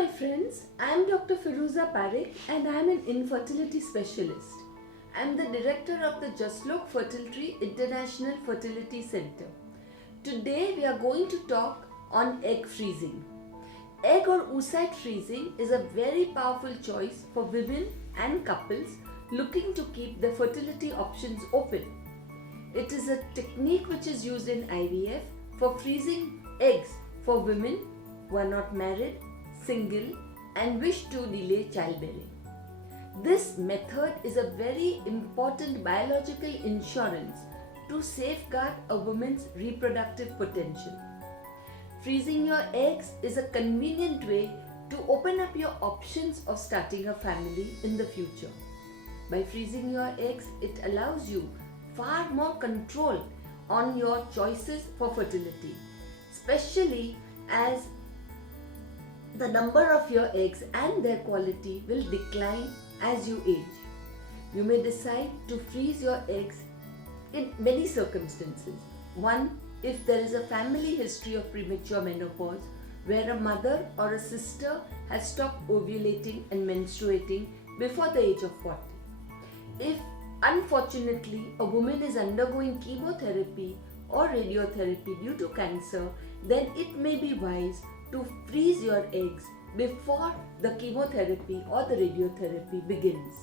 my friends, I am Dr. Firuza Parekh and I am an infertility specialist. I am the director of the Jaslok Fertility International Fertility Center. Today we are going to talk on egg freezing. Egg or oocyte freezing is a very powerful choice for women and couples looking to keep their fertility options open. It is a technique which is used in IVF for freezing eggs for women who are not married, single and wish to delay childbearing. This method is a very important biological insurance to safeguard a woman's reproductive potential. Freezing your eggs is a convenient way to open up your options of starting a family in the future. By freezing your eggs, it allows you far more control on your choices for fertility, especially as the number of your eggs and their quality will decline as you age. You may decide to freeze your eggs in many circumstances. One, if there is a family history of premature menopause where a mother or a sister has stopped ovulating and menstruating before the age of 40. If unfortunately a woman is undergoing chemotherapy or radiotherapy due to cancer, then it may be wise to freeze your eggs before the chemotherapy or the radiotherapy begins.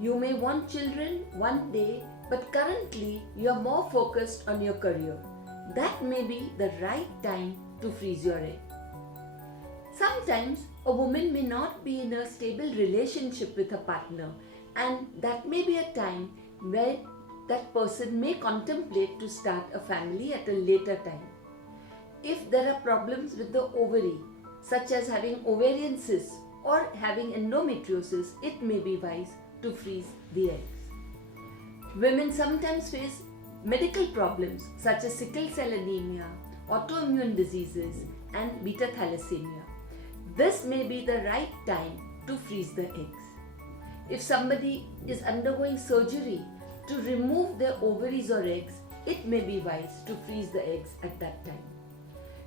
You may want children one day, but currently you are more focused on your career. That may be the right time to freeze your egg. Sometimes a woman may not be in a stable relationship with a partner, and that may be a time where that person may contemplate to start a family at a later time. If there are problems with the ovary, such as having ovarian cysts or having endometriosis, it may be wise to freeze the eggs. Women sometimes face medical problems such as sickle cell anemia, autoimmune diseases and beta thalassemia. This may be the right time to freeze the eggs. If somebody is undergoing surgery to remove their ovaries or eggs, it may be wise to freeze the eggs at that time.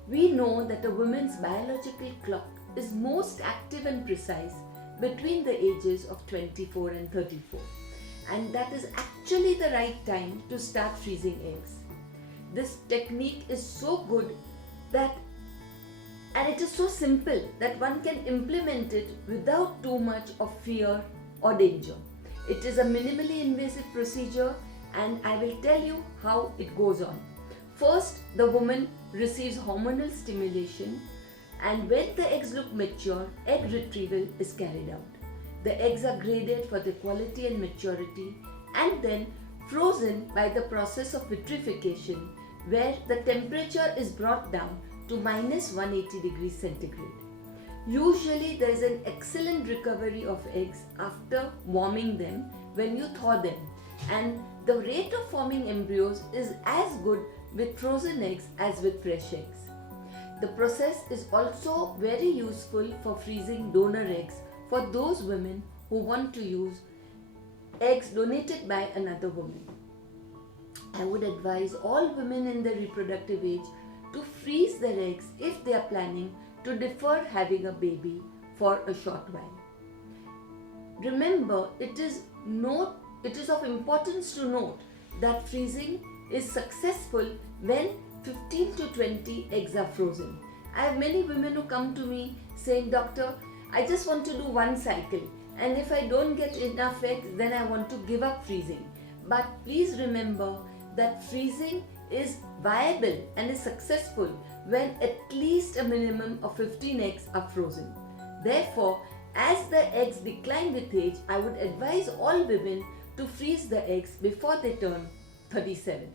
We know that a woman's biological clock is most active and precise between the ages of 24 and 34, and that is actually the right time to start freezing eggs. This technique is so good and it is so simple that one can implement it without too much of fear or danger. It is a minimally invasive procedure and I will tell you how it goes on. First, the woman receives hormonal stimulation, and when the eggs look mature, egg retrieval is carried out. The eggs are graded for their quality and maturity and then frozen by the process of vitrification, where the temperature is brought down to minus 180 degrees centigrade. Usually there is an excellent recovery of eggs after warming them when you thaw them, and the rate of forming embryos is as good with frozen eggs as with fresh eggs. The process is also very useful for freezing donor eggs for those women who want to use eggs donated by another woman. I would advise all women in their reproductive age to freeze their eggs if they are planning to defer having a baby for a short while. Remember, it is of importance to note that freezing is successful when 15 to 20 eggs are frozen. I have many women who come to me saying, "Doctor, I just want to do one cycle, and if I don't get enough eggs, then I want to give up freezing." But please remember that freezing is viable and is successful when at least a minimum of 15 eggs are frozen. Therefore, as the eggs decline with age, I would advise all women to freeze the eggs before they turn 37.